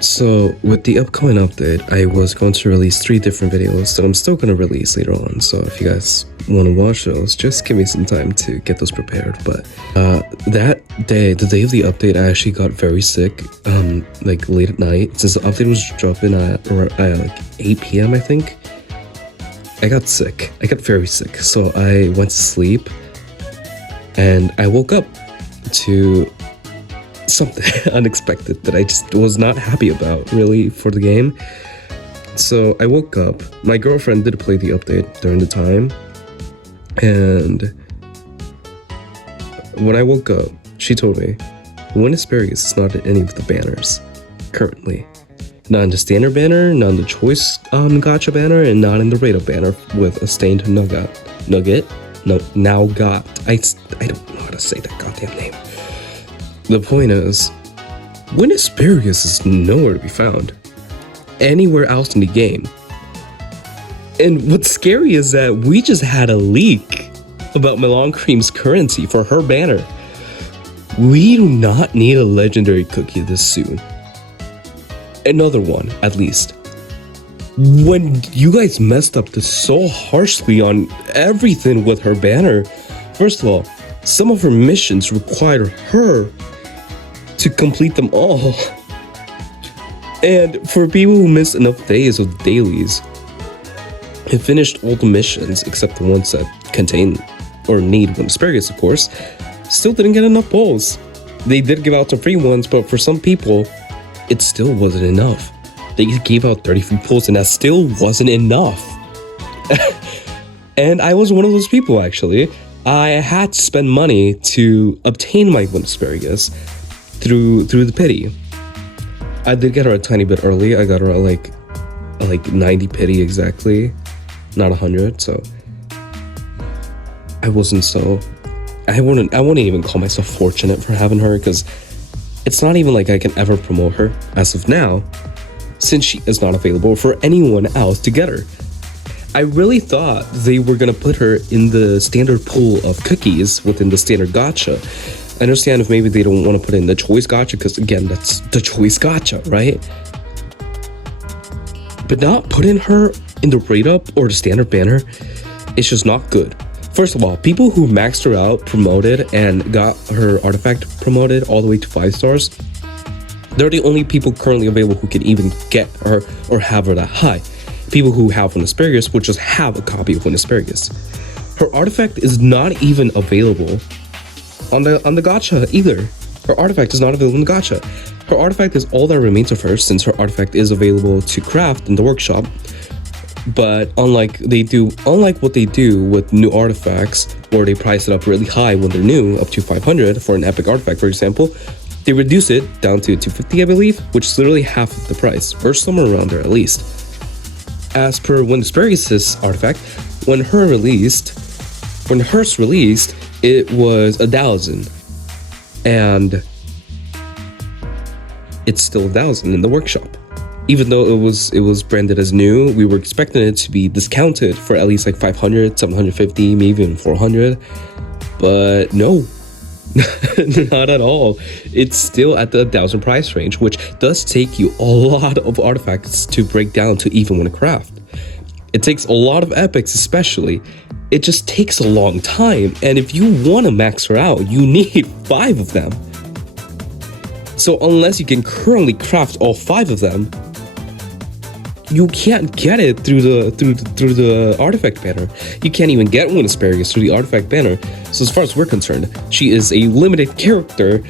So with the upcoming update, I was going to release 3 different videos that I'm still going to release later on. So if you guys want to watch those, just give me some time to get those prepared. But that day, the day of the update, I actually got very sick, like late at night. Since the update was dropping at like 8 p.m. I think, I got sick. I got very sick. So I went to sleep and I woke up to something unexpected that I just was not happy about, really, for the game. So I woke up. My girlfriend did play the update during the time, and when I woke up, she told me, "One Asparagus is not in any of the banners currently. Not in the standard banner, not in the choice gacha banner, and not in the rate up banner with a stained nugget. No, now got. I don't know how to say that goddamn name." The point is, Wind Asparagus is nowhere to be found anywhere else in the game. And what's scary is that we just had a leak about Melon Cream's currency for her banner. We do not need a legendary cookie this soon. Another one, at least. When you guys messed up this so harshly on everything with her banner, first of all, some of her missions require her to complete them all. And for people who missed enough days of dailies and finished all the missions except the ones that contain or need one Asparagus, of course, still didn't get enough balls. They did give out some free ones, but for some people, it still wasn't enough. They gave out 30 free pulls and that still wasn't enough. And I was one of those people, actually. I had to spend money to obtain my one Asparagus through the pity. I did get her a tiny bit early. I got her at like 90 pity exactly, not 100. So I wouldn't even call myself fortunate for having her, because it's not even like I can ever promote her as of now, since she is not available for anyone else to get her. I really thought they were gonna put her in the standard pool of cookies within the standard gacha. I understand if maybe they don't want to put in the choice gacha, because again, that's the choice gacha, right? But not putting her in the rate up or the standard banner, it's just not good. First of all, people who maxed her out, promoted, and got her artifact promoted all the way to 5 stars, they're the only people currently available who can even get her or have her that high. People who have one Asparagus will just have a copy of one Asparagus. Her artifact is not even available on the gacha either. Her artifact is not available in the gacha. Her artifact is all that remains of her, since her artifact is available to craft in the workshop. But unlike what they do with new artifacts, where they price it up really high when they're new, up to 500 for an epic artifact, for example, they reduce it down to 250, I believe, which is literally half of the price, or somewhere around there at least. As per Wind Asparagus' artifact, when hers released, it was 1,000, and it's still 1,000 in the workshop. Even though it was branded as new, we were expecting it to be discounted for at least like 500, 750, maybe even 400. But no, not at all. It's still at the 1,000 price range, which does take you a lot of artifacts to break down to even win a craft. It takes a lot of epics, especially. It just takes a long time, and if you want to max her out, you need 5 of them. So unless you can currently craft all 5 of them, you can't get it through the artifact banner. You can't even get one Asparagus through the artifact banner. So as far as we're concerned, she is a limited character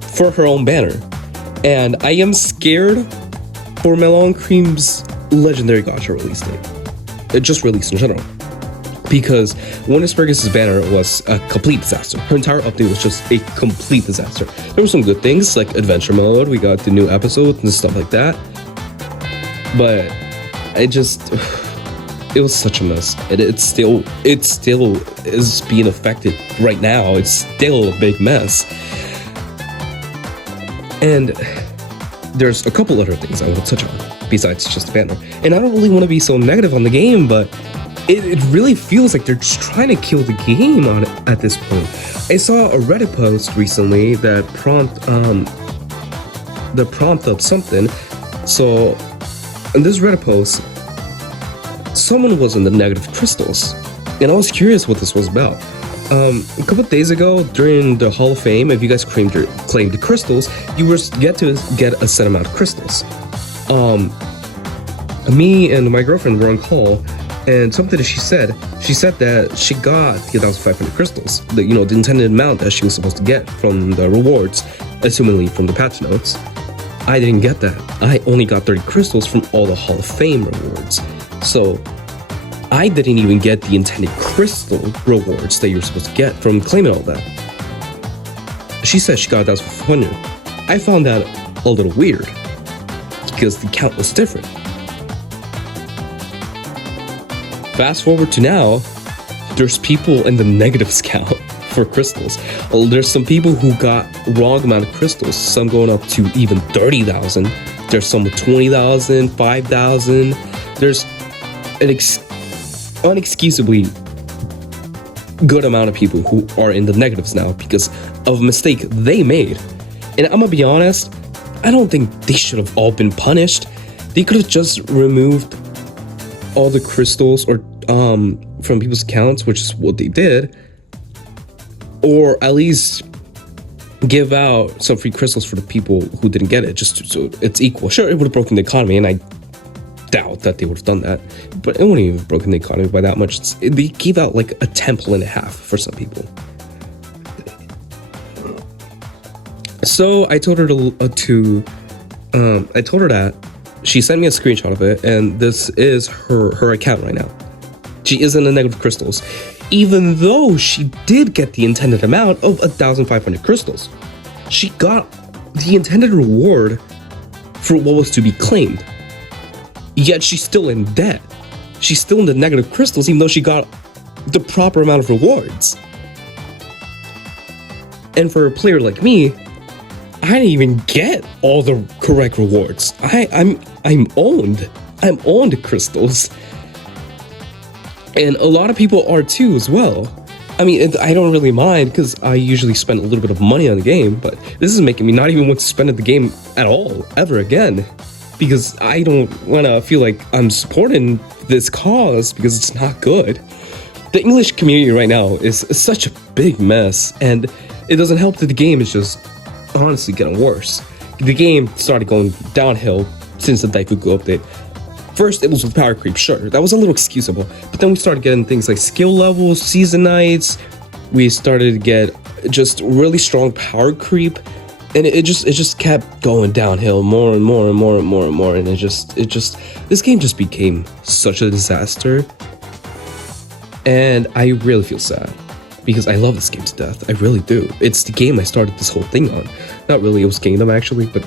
for her own banner. And I am scared for Melon Cream's legendary gacha release date. It just released in general. Because One Asparagus' banner was a complete disaster. Her entire update was just a complete disaster. There were some good things, like adventure mode, we got the new episode and stuff like that. But it was such a mess. It still is being affected right now. It's still a big mess. And there's a couple other things I want to touch on besides just the banner. And I don't really want to be so negative on the game, but it really feels like they're just trying to kill the game on it at this point. I saw a Reddit post recently that the prompt up something. So in this Reddit post, someone was in the negative crystals, and I was curious what this was about. A couple of days ago during the Hall of Fame, if you guys claimed the crystals, you were get to get a set amount of crystals. Me and my girlfriend were on call, and something that she said that she got the 1,500 crystals, the intended amount that she was supposed to get from the rewards, assumingly from the patch notes. I didn't get that. I only got 30 crystals from all the Hall of Fame rewards. So I didn't even get the intended crystal rewards that you're supposed to get from claiming all that. She said she got 1,500. I found that a little weird because the count was different. Fast forward to now, there's people in the negatives count for crystals. There's some people who got wrong amount of crystals, some going up to even 30,000. There's some with 20,000, 5,000. There's an unexcusably good amount of people who are in the negatives now because of a mistake they made. And I'm gonna be honest, I don't think they should have all been punished. They could have just removed all the crystals or from people's accounts, which is what they did, or at least give out some free crystals for the people who didn't get it, just so it's equal. Sure, it would have broken the economy, and I doubt that they would have done that, but it wouldn't even have broken the economy by that much. They gave out like a temple and a half for some people. So I told her I told her that. She sent me a screenshot of it, and this is her account right now. She is in the negative crystals, even though she did get the intended amount of 1,500 crystals. She got the intended reward for what was to be claimed, yet she's still in debt. She's still in the negative crystals, even though she got the proper amount of rewards. And for a player like me, I didn't even get all the correct rewards. I'm owned crystals, and a lot of people are too as well. I mean, I don't really mind because I usually spend a little bit of money on the game, but this is making me not even want to spend at the game at all ever again, because I don't want to feel like I'm supporting this cause because it's not good. The English community right now is such a big mess, and it doesn't help that the game is just honestly getting worse. The game started going downhill since the Daifuku update. First, it was with power creep, sure, that was a little excusable, but then we started getting things like skill levels, season nights. We started to get just really strong power creep, and it just kept going downhill more and more and more and more and more, and this game just became such a disaster. And I really feel sad, because I love this game to death. I really do. It's the game I started this whole thing on. Not really, it was Kingdom actually, but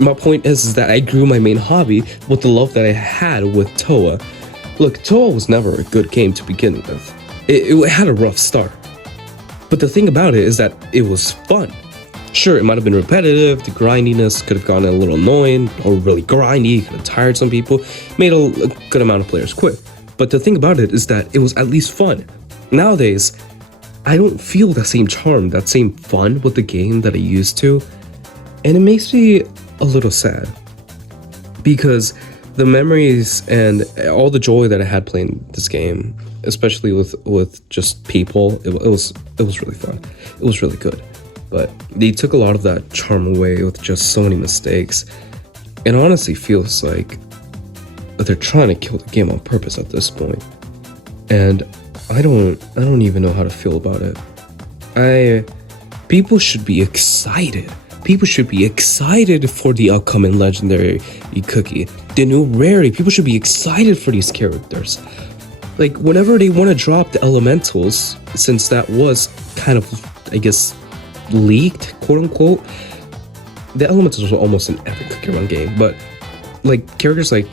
my point is that I grew my main hobby with the love that I had with Toa. Look, Toa was never a good game to begin with. It had a rough start. But the thing about it is that it was fun. Sure, it might have been repetitive, the grindiness could have gotten a little annoying, or really grindy, could have tired some people, made a good amount of players quit. But the thing about it is that it was at least fun. Nowadays, I don't feel that same charm, that same fun with the game that I used to, and it makes me a little sad, because the memories and all the joy that I had playing this game, especially with just people, it was really fun. It was really good, but they took a lot of that charm away with just so many mistakes. It honestly feels like they're trying to kill the game on purpose at this point, and I don't even know how to feel about it. People should be excited. People should be excited for the upcoming legendary cookie, the new rarity. People should be excited for these characters. Like, whenever they want to drop the elementals, since that was kind of, I guess, leaked, quote unquote, the elementals were almost in every Cookie Run game, but like characters like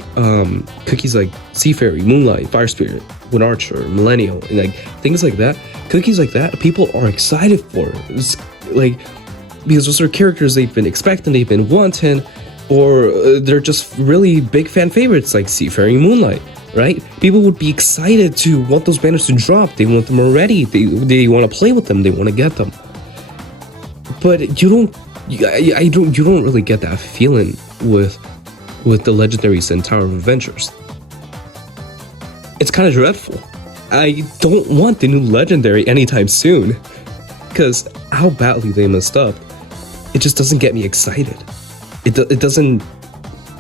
cookies like Sea Fairy, Moonlight, Fire Spirit, Wind Archer, Millennial, and like things like that, cookies like that, people are excited for it. It's like, because those are characters they've been expecting, they've been wanting, or they're just really big fan favorites like Sea Fairy, Moonlight, right? People would be excited to want those banners to drop. They want them already. They want to play with them. They want to get them. But you don't You don't really get that feeling with the legendaries in Tower of Adventures. It's kind of dreadful. I don't want the new legendary anytime soon, because how badly they messed up, it just doesn't get me excited. It doesn't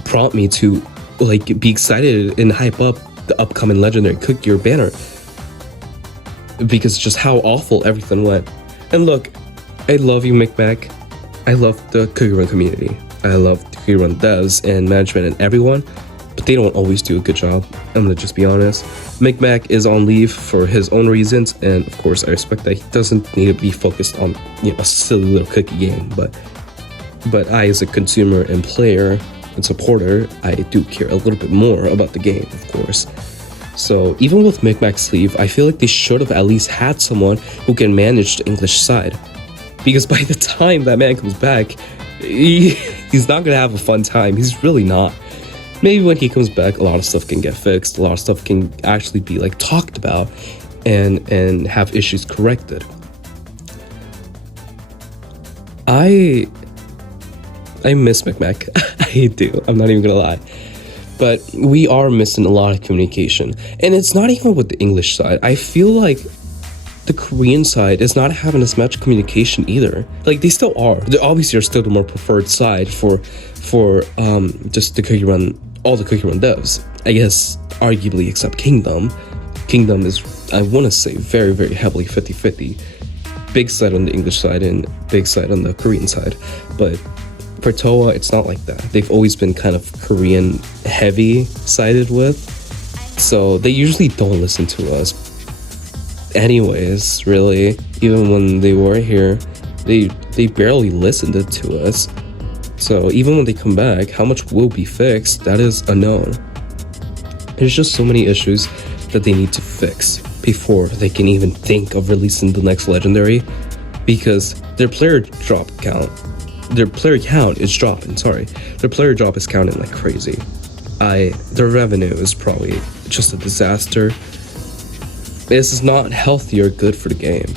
prompt me to like be excited and hype up the upcoming legendary cookie or banner, because just how awful everything went. And look, I love you, McMac. I love the Cookie Run community. I love the Cookie Run devs and management and everyone, but they don't always do a good job. I'm gonna just be honest. McMac is on leave for his own reasons, and of course I respect that. He doesn't need to be focused on, you know, a silly little cookie game, but I, as a consumer and player and supporter, I do care a little bit more about the game, of course. So even with McMac's leave, I feel like they should have at least had someone who can manage the English side, because by the time that man comes back, he's not gonna have a fun time. He's really not. Maybe when he comes back, a lot of stuff can get fixed. A lot of stuff can actually be like talked about and have issues corrected. I miss McMac. I do. I'm not even gonna lie. But we are missing a lot of communication. And it's not even with the English side. I feel like the Korean side is not having as much communication either. Like, they still are. They obviously are still the more preferred side for just the Cookie Run, all the Cookie Run devs. I guess arguably except Kingdom. Kingdom is, I want to say, very, very heavily 50-50. Big side on the English side and big side on the Korean side. But for Toa, it's not like that. They've always been kind of Korean heavy sided with. So they usually don't listen to us anyways, really. Even when they were here, they barely listened to us. So even when they come back, how much will be fixed, that is unknown. There's just so many issues that they need to fix before they can even think of releasing the next legendary, because their player count is dropping, Their player drop is counting like crazy. Their revenue is probably just a disaster. This is not healthy or good for the game.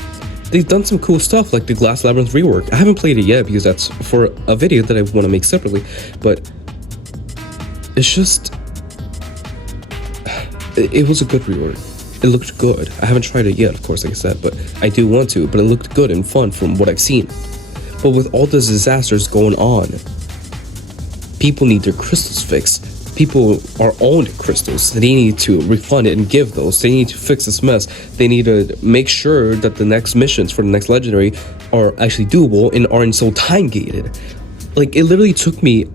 They've done some cool stuff like the Glass Labyrinth rework. I haven't played it yet because that's for a video that I want to make separately, but it's just, it was a good rework. It looked good. I haven't tried it yet, of course, like I said, but I do want to, but it looked good and fun from what I've seen. But with all the disasters going on, people need their crystals fixed. People are owned crystals. They need to refund it and give those. They need to fix this mess. They need to make sure that the next missions for the next legendary are actually doable and aren't so time gated. Like, it literally took me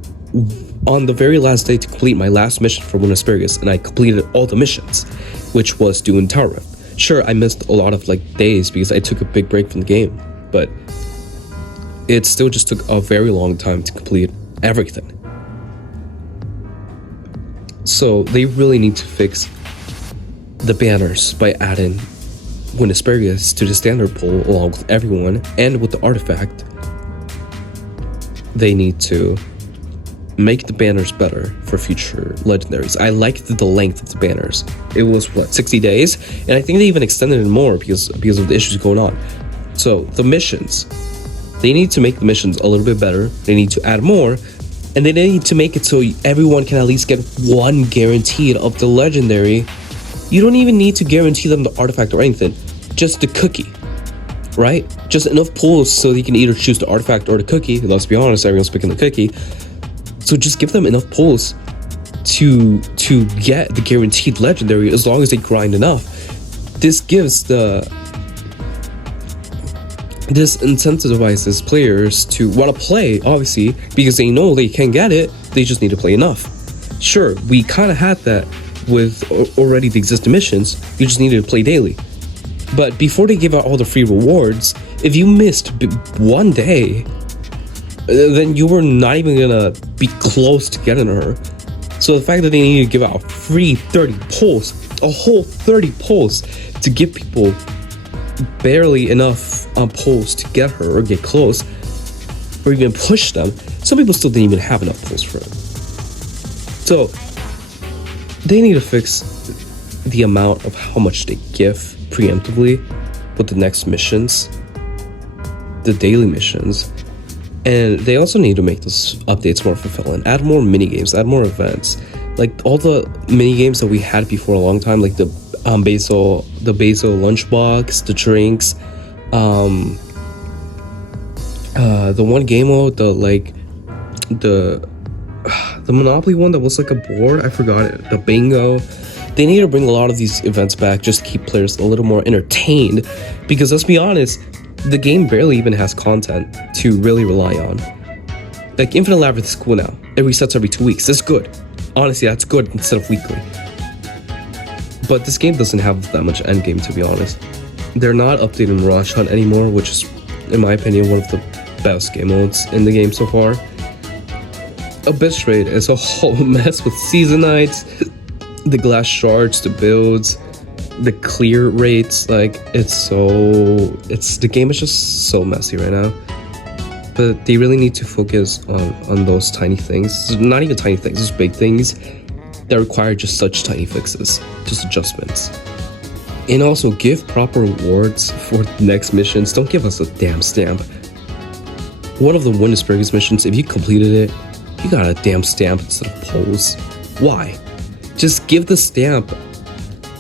on the very last day to complete my last mission for Asparagus, and I completed all the missions, which was doing Tower Rift. Sure, I missed a lot of like days because I took a big break from the game, but it still just took a very long time to complete everything. So they really need to fix the banners by adding Asparagus to the standard pool along with everyone, and with the artifact. They need to make the banners better for future legendaries. I liked the length of the banners. It was, what, 60 days? And I think they even extended it more because of the issues going on. So the missions, they need to make the missions a little bit better. They need to add more. And they need to make it so everyone can at least get one guaranteed of the legendary. You don't even need to guarantee them the artifact or anything. Just the cookie, right? Just enough pulls so they can either choose the artifact or the cookie. Let's be honest, everyone's picking the cookie. So just give them enough pulls to get the guaranteed legendary as long as they grind enough. This incentivizes players to want to play, obviously, because they know they can get it. They just need to play enough. Sure, we kind of had that with already the existing missions. You just needed to play daily. But before they give out all the free rewards, if you missed one day, then you were not even gonna be close to getting her. So the fact that they need to give out free 30 pulls, a whole 30 pulls to give people barely enough pulls to get her or get close, or even push them. Some people still didn't even have enough pulls for it. So they need to fix the amount of how much they give preemptively with the next missions, the daily missions, And they also need to make those updates more fulfilling. Add more mini games, add more events. Like all the mini games that we had before a long time, like the basil lunchbox, the drinks, the one game mode, the Monopoly one that was like a board, I forgot it, the bingo. They need to bring a lot of these events back just to keep players a little more entertained, because let's be honest, the game barely even has content to really rely on. Like Infinite Labyrinth is cool now. It resets every 2 weeks. That's good. Honestly, that's good instead of weekly. But this game doesn't have that much endgame, to be honest. They're not updating Mirage Hunt anymore, which is, in my opinion, one of the best game modes in the game so far. Abyss Raid is a whole mess with season nights, the glass shards, the builds, the clear rates. Like the game is just so messy right now. But they really need to focus on those tiny things. Not even tiny things, just big things that require just such tiny fixes, just adjustments. And also give proper rewards for the next missions. Don't give us a damn stamp. One of the Win Asparagus missions, if you completed it, you got a damn stamp instead of polls. Why? Just give the stamp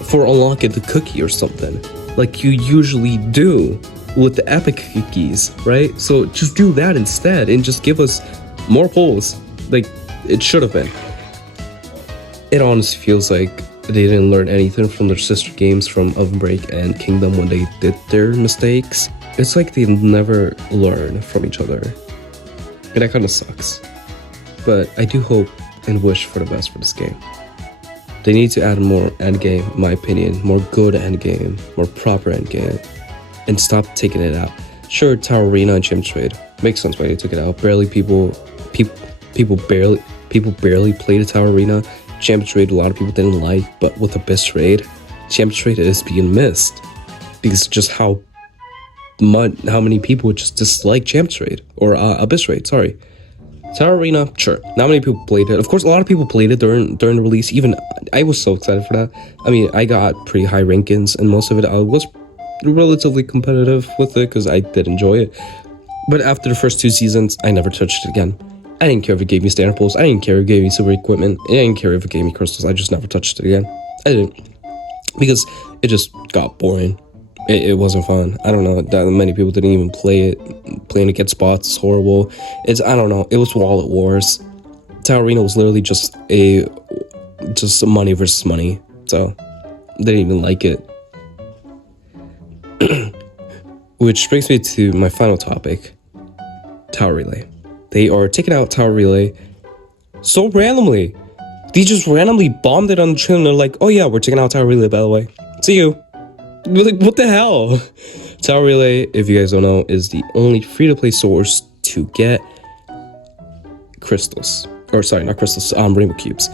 for unlocking the cookie or something, like you usually do with the epic cookies, right? So just do that instead and just give us more polls, like it should have been. It honestly feels like they didn't learn anything from their sister games from Oven Break and Kingdom when they did their mistakes. It's like they never learn from each other, and that kind of sucks. But I do hope and wish for the best for this game. They need to add more endgame, in my opinion, more good endgame, more proper endgame, and stop taking it out. Sure, Tower Arena and Champ Trade makes sense why they took it out. People barely played the Tower Arena. Champ Trade, a lot of people didn't like, but with Abyss Raid, Champ Trade is being missed because just how many people just dislike Champ Trade or Abyss Raid. Sorry. Tower Arena, sure. Not many people played it. Of course, a lot of people played it during the release. Even I was so excited for that. I mean, I got pretty high rankings, and most of it I was relatively competitive with it because I did enjoy it. But after the first 2 seasons, I never touched it again. I didn't care if it gave me standard pulls. I didn't care if it gave me super equipment. I didn't care if it gave me crystals. I just never touched it again. I didn't, because it just got boring. It wasn't fun. I don't know, that many people didn't even play it. Playing to get spots is horrible. I don't know, it was Wallet Wars. Tower Arena was literally just money versus money. So, they didn't even like it. Which brings me to my final topic. Tower Relay. They are taking out Tower Relay so randomly. They just randomly bombed it on the channel. They're like, oh yeah, we're taking out Tower Relay, by the way. See you. Like, what the hell? Tower Relay, if you guys don't know, is the only free-to-play source to get crystals. Or sorry, not crystals, rainbow cubes.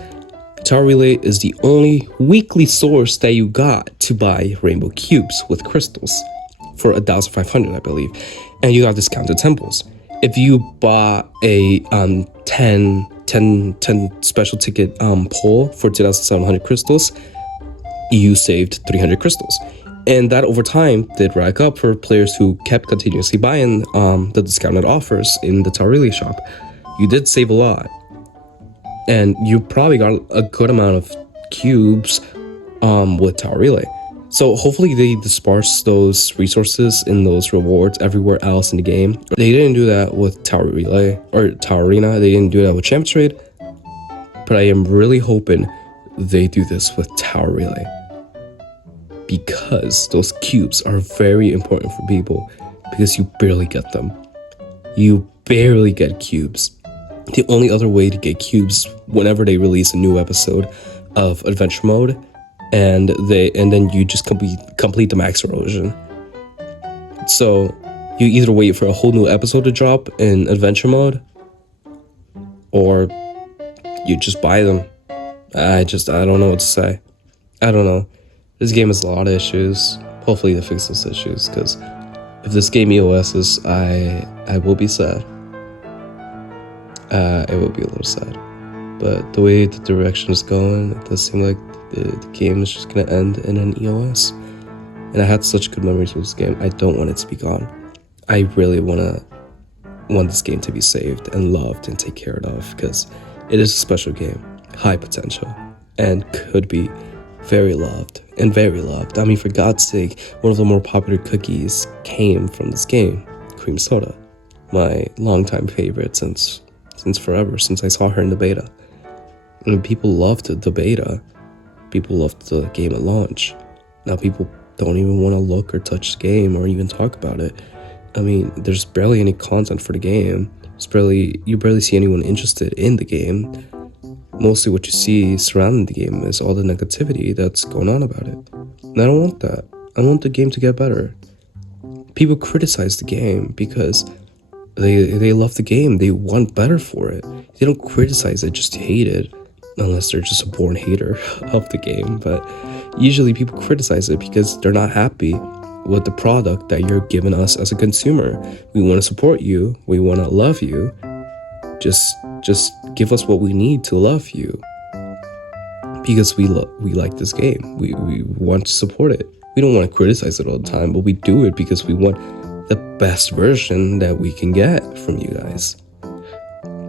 Tower Relay is the only weekly source that you got to buy rainbow cubes with crystals for 1,500, I believe. And you got discounted temples. If you bought a 10 special ticket pull for 2,700 crystals, you saved 300 crystals. And that over time did rack up for players who kept continuously buying the discounted offers in the Tower Relay shop. You did save a lot. And you probably got a good amount of cubes with Tower Relay. So hopefully they disperse those resources and those rewards everywhere else in the game. They didn't do that with Tower Relay or Tower Arena. They didn't do that with Champ Trade. But I am really hoping they do this with Tower Relay, because those cubes are very important for people, because you barely get them. You barely get cubes. The only other way to get cubes whenever they release a new episode of Adventure Mode, and then you just complete the max erosion. So you either wait for a whole new episode to drop in Adventure Mode, or you just buy them. I don't know what to say. I don't know. This game has a lot of issues. Hopefully they fix those issues, because if this game EOS's, I will be sad. It will be a little sad. But the way the direction is going, it does seem like the game is just going to end in an EOS. And I had such good memories with this game. I don't want it to be gone. I really want to want this game to be saved and loved and taken care of, because it is a special game, high potential, and could be very loved and very loved. I mean, for God's sake, one of the more popular cookies came from this game, cream soda, my longtime favorite since forever, since I saw her in the beta. And people loved the beta. People loved the game at launch. Now people don't even want to look or touch the game or even talk about it. I mean, there's barely any content for the game. You barely see anyone interested in the game. Mostly what you see surrounding the game is all the negativity that's going on about it. And I don't want that. I want the game to get better. People criticize the game because they love the game. They want better for it. They don't criticize it just to hate it, unless they're just a born hater of the game. But usually people criticize it because they're not happy with the product that you're giving us as a consumer. We want to support you. We want to love you. Just give us what we need to love you, because we like this game. We want to support it. We don't want to criticize it all the time, but we do it because we want the best version that we can get from you guys.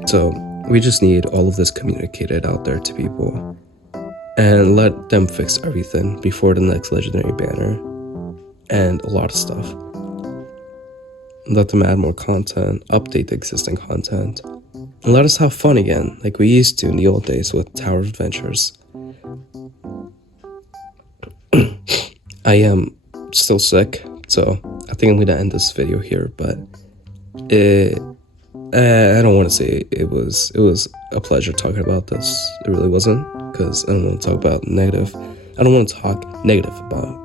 So we just need all of this communicated out there to people and let them fix everything before the next legendary banner and a lot of stuff. Let them add more content, update the existing content, and let us have fun again like we used to in the old days with Tower Adventures. I am still sick, so I think I'm going to end this video here, but I don't want to say it was a pleasure talking about this. It really wasn't, because I don't want to talk about negative. I don't want to talk negative about,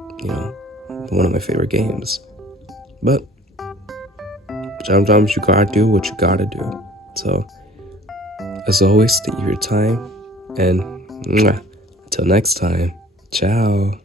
one of my favorite games. But sometimes you gotta do what you gotta do. So, as always, thank you for your time, and until next time, ciao.